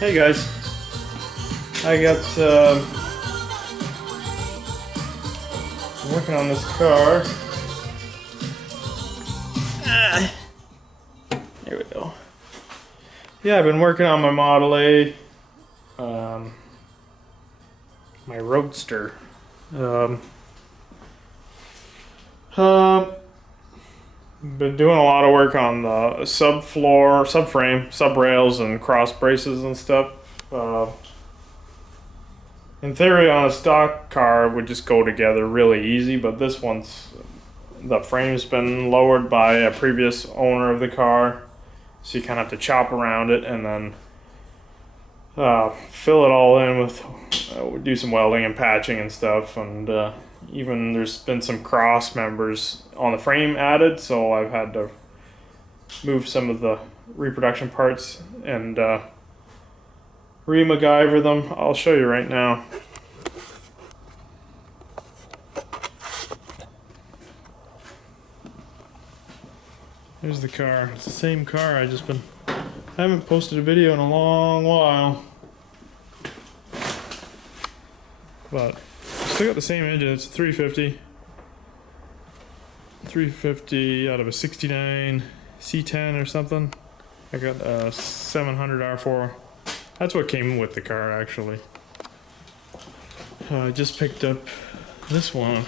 Hey guys, I got working on this car. There we go. Yeah, I've been working on my Model A, my Roadster. Been doing a lot of work on the subframe, sub rails, and cross braces and stuff. In theory, on a stock car, it would just go together really easy, but this one's, the frame's been lowered by a previous owner of the car, so you kind of have to chop around it and then fill it all in with, do some welding and patching and stuff, and even there's been some cross members on the frame added, so I've had to move some of the reproduction parts and re-MacGyver them. I'll show you right now. Here's the car. It's the same car. I haven't posted a video in a long while, but still got the same engine. It's a 350 out of a 69 C10 or something. I got a 700 R4. That's what came with the car, actually. I just picked up this one.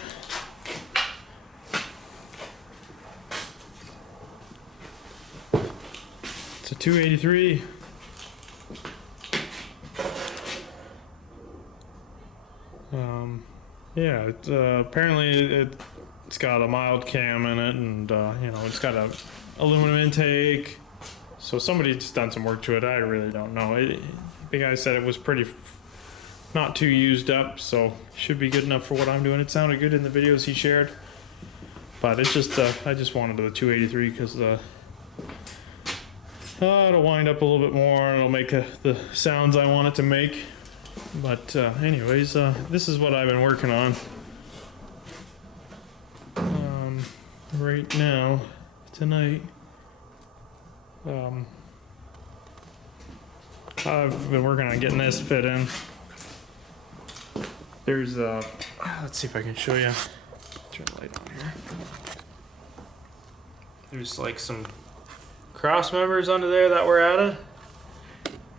It's a 283. Yeah, apparently it's got a mild cam in it, and you know, it's got a aluminum intake. So somebody's done some work to it. I really don't know. The guy said it was pretty not too used up, so should be good enough for what I'm doing. It sounded good in the videos he shared, but it's just I just wanted the 283 because it'll wind up a little bit more and it'll make the sounds I want it to make. But anyways, this is what I've been working on right now, tonight. I've been working on getting this fit in. There's let's see if I can show you. Turn the light on here. There's like some cross members under there that were added,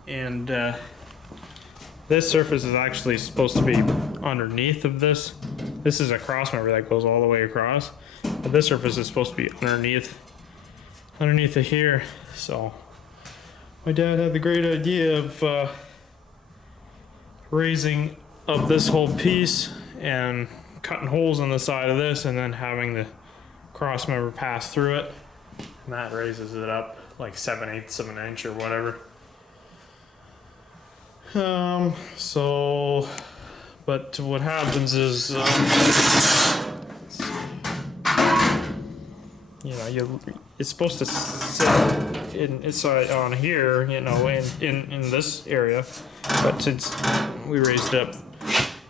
and this surface is actually supposed to be underneath of this. This is a cross member that goes all the way across, but this surface is supposed to be underneath of here. So my dad had the great idea of raising up this whole piece and cutting holes in the side of this, and then having the cross member pass through it, and that raises it up like 7/8 of an inch or whatever. But what happens is, you know, it's supposed to sit inside on here, you know, in this area, but since we raised it up,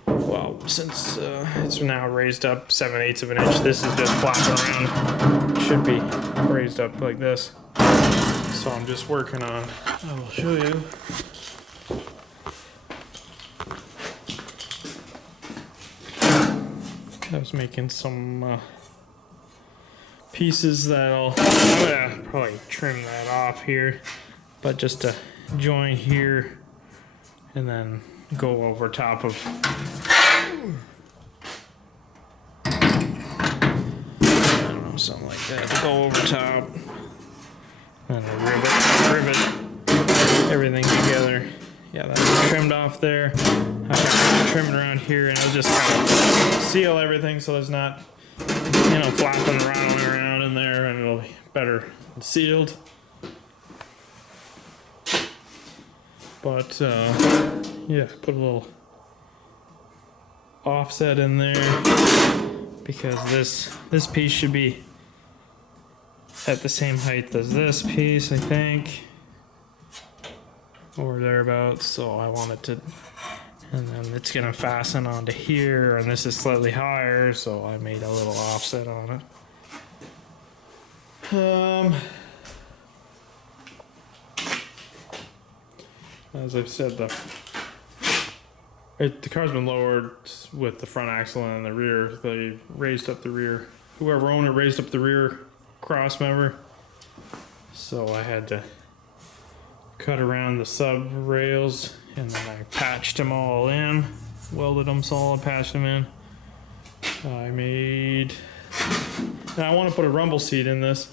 well, since it's now raised up 7/8 of an inch, this is just flapping around. It should be raised up like this. So I'm just working on, I will show you. I was making some pieces I'm gonna probably trim that off here, but just to join here and then go over top of, I don't know, something like that, to go over top and rivet everything together. Yeah, that's trimmed off there. I can trim it around here, and it'll just kind of seal everything so there's not, you know, flapping and rattling around in there, and it'll be better sealed. But yeah, put a little offset in there because this piece should be at the same height as this piece, I think, or thereabouts. So I want it to, and then it's gonna fasten onto here, and this is slightly higher, so I made a little offset on it. as I've said, the car's been lowered with the front axle and the rear. They raised up the rear. Whoever owned it raised up the rear cross member. So I had to cut around the sub rails, and then I patched them all in, welded them solid, patched them in. And I want to put a rumble seat in this,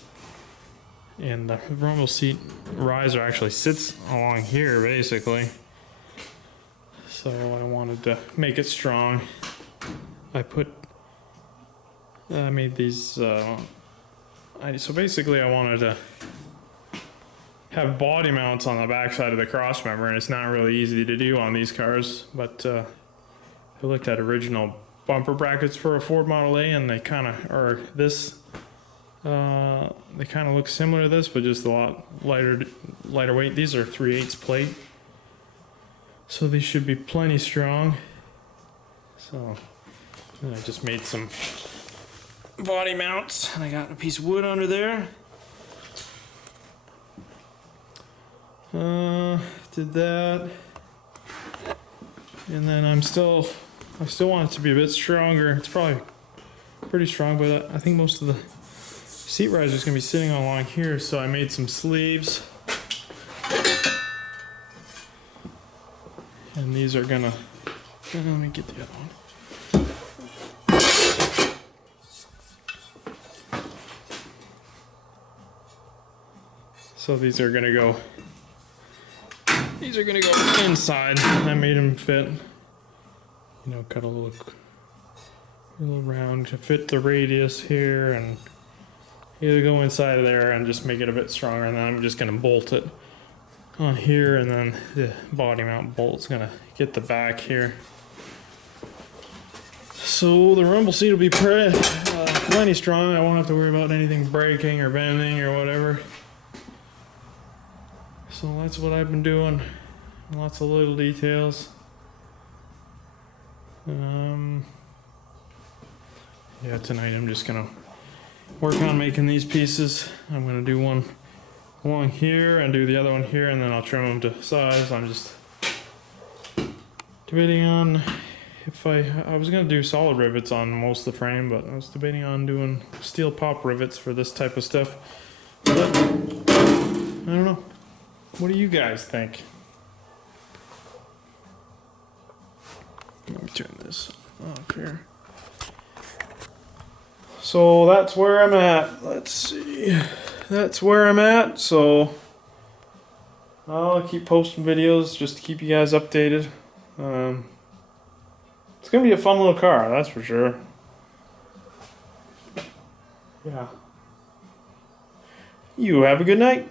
and the rumble seat riser actually sits along here basically. So I wanted to make it strong. I made these, so basically I wanted to have body mounts on the backside of the cross member, and it's not really easy to do on these cars, but I looked at original bumper brackets for a Ford Model A, and they kind of are this, they kind of look similar to this, but just a lot lighter weight. These are 3/8 plate, so these should be plenty strong. So I just made some body mounts, and I got a piece of wood under there. Did that, and then I still want it to be a bit stronger. It's probably pretty strong, but I think most of the seat riser is going to be sitting along here, so I made some sleeves, and these are gonna, let me get the other one. So these are gonna go inside. I made them fit, cut a little round to fit the radius here, and either go inside of there and just make it a bit stronger, and then I'm just gonna bolt it on here, and then the body mount bolt's gonna get the back here. So the rumble seat will be plenty strong. I won't have to worry about anything breaking or bending or whatever. So that's what I've been doing. Lots of little details. Yeah, tonight I'm just gonna work on making these pieces. I'm gonna do one along here and do the other one here, and then I'll trim them to size. I'm just debating on if I was gonna do solid rivets on most of the frame, but I was debating on doing steel pop rivets for this type of stuff. But I don't know. What do you guys think? Let me turn this off here. So that's where I'm at. Let's see. That's where I'm at. So I'll keep posting videos just to keep you guys updated. It's gonna be a fun little car, that's for sure. Yeah. You have a good night.